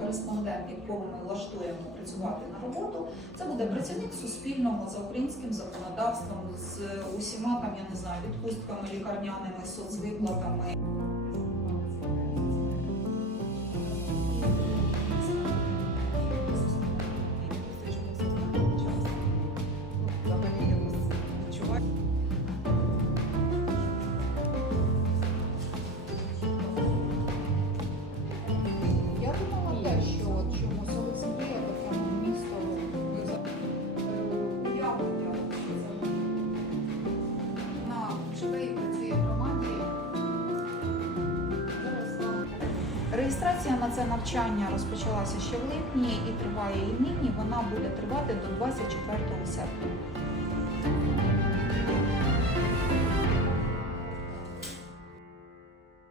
кореспондент, якого ми влаштуємо працювати на роботу, це буде працівник суспільного за українським законодавством з усіма там, я не знаю, відпустками, лікарняними, соцвиплатами. Реєстрація на це навчання розпочалася ще в липні і триває і нині. Вона буде тривати до 24 серпня.